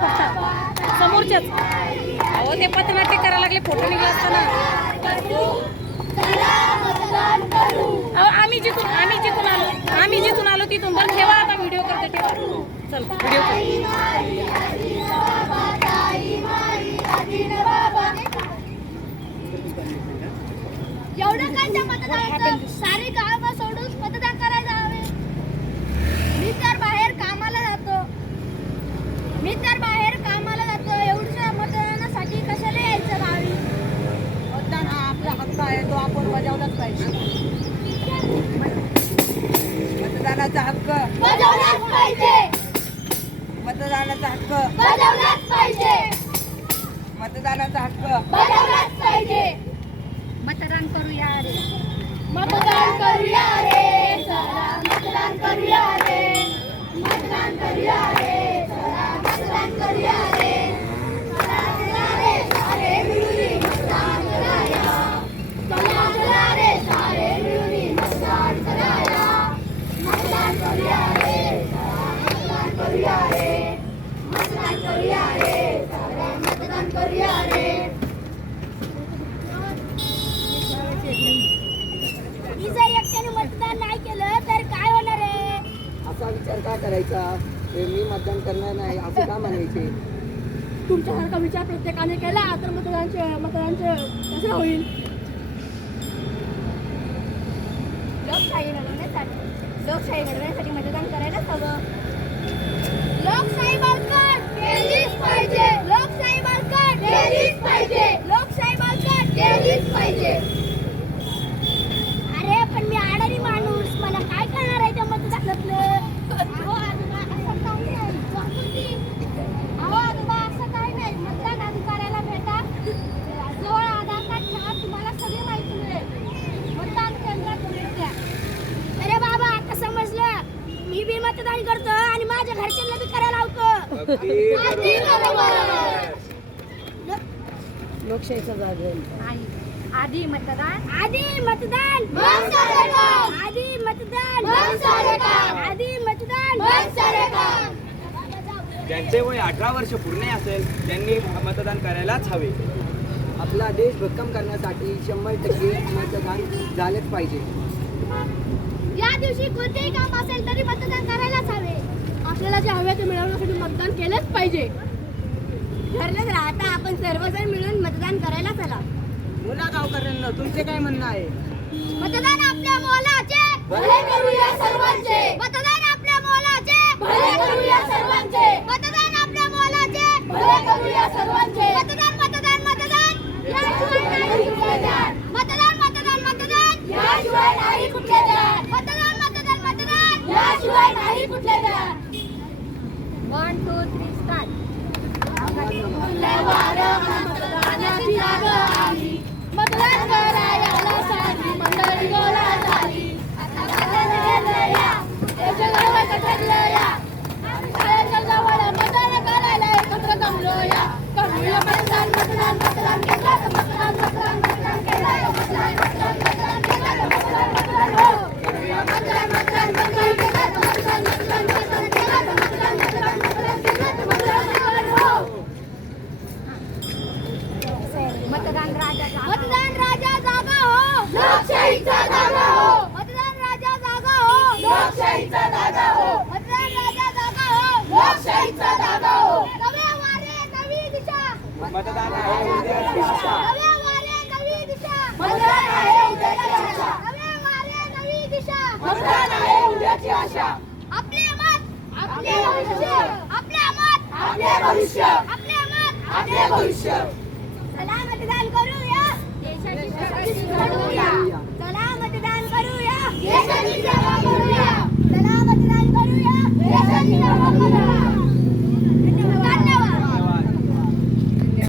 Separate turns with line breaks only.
फक्त समोरच्याच. अहो ते पथनाट्य करायला लागले फोटो निघला असताना अहो आम्ही जिथून आम्ही जिथून आलो आम्ही जिथून आलो तिथून. पण ठेवा आता व्हिडिओ करते ठेवा. चल व्हिडिओ
एवढं काय त्या मतदानाचं सारी गाव सोडून मतदान करायला हवे मी तर बाहेर कामाला जातो मी तर बाहेर कामाला जातो एवढ्या मतदानासाठी कशाला यायचं गावी
मतदान हा आपला हक्क आहे तो आपण बजावलाच पाहिजे मतदानाचा हक्क
बजावलाच पाहिजे.
मतदानाचा हक्क.
बजावलाच पाहिजे.
मतदानाचा हक्क.
बजावलाच पाहिजे मतदान करूया रे मतदान करूया रे चला मतदान करूया रे मतदान करूया रे चला मतदान करूया रे चला चला रे सारे मिळून मतदान कराया चला चला रे सारे मिळून मतदान कराया मतदान करूया रे चला मतदान करूया रे मतदान करूया रे चला मतदान करूया रे मी जर एकट्याने मतदान नाही केलं तर काय होणार आहे
असा विचार का करायचा मी मतदान करणार नाही असं का म्हणायचे?
तुमच्यासारखा विचार प्रत्येकाने केला तर मतदानचे मतदानचे कसं होईल? लोकशाही घडवण्यासाठी लोकशाही घडवण्यासाठी मतदान करायलाच हवं लोकशाही बळकट केलीच पाहिजे लोकशाही बळकट केलीच पाहिजे लोकशाही बळकट केलीच पाहिजे अरे पण मी आडारी माणूस मला काय करणार आहे त्या मतदानातलं अहो आजोबा असं काही नाही जागृती अहो आजोबा असं काही नाही मतदान अधिकाऱ्याला भेटा जवळ आधार कार्ड ठेवा तुम्हाला सगळी माहिती मिळेल मतदान केंद्रात भेट द्या अरे बाबा आता समजलं मी बी मतदान करतो आणि माझ्या घरच्यांना बी करायला लावतो अगदी बरोबर.
लोकशाहीचा जागा
आधी मतदान. आधी मतदान. आधी मतदान. आधी मतदान.
ज्यांचे वय अठरा वर्ष पूर्ण असेल त्यांनी मतदान करायलाच हवे.
आपला देश भक्कम करण्यासाठी शंभर टक्के मतदान झालेच पाहिजे.
या दिवशी कोणतेही काम असेल तरी आपल्याला जे हवे ते मिळवण्यासाठी मतदान केलंच पाहिजे. ठरलंच राहता आपण सर्वजण मिळून मतदान करायला चला.
मुला गावकऱ्यांना तुमचे काय म्हणणं आहे?
मतदान आपल्या मोलाचे. भले करूया सर्वांचे. मतदान आपल्या मोलाचे. भले करूया सर्वांचे. मतदान आपल्या मोलाचे. भले करूया सर्वांचे. मतदान मतदान मतदान. याशिवाय नाही कुठले दान मतदान मतदान मतदान. याशिवाय नाही कुठले दान मतदान मतदान मतदान. याशिवाय नाही कुठले दान वन टू थ्री स्टार्ट मतदान करायला मंडळी गोळा झाली मतदान करायला एकत्र जमलो या. मतदान, मतदान, मतदान मतदान, मतदान, मतदान
आहे उद्याची दिशा
मतदान आहे उद्याची आशा मतदान आहे उद्याची आशा आपले मत आपले भविष्य आपले मत आपले भविष्य. आपले मत आपले भविष्य चला मतदान करूया. देशाची प्रगती घडवूया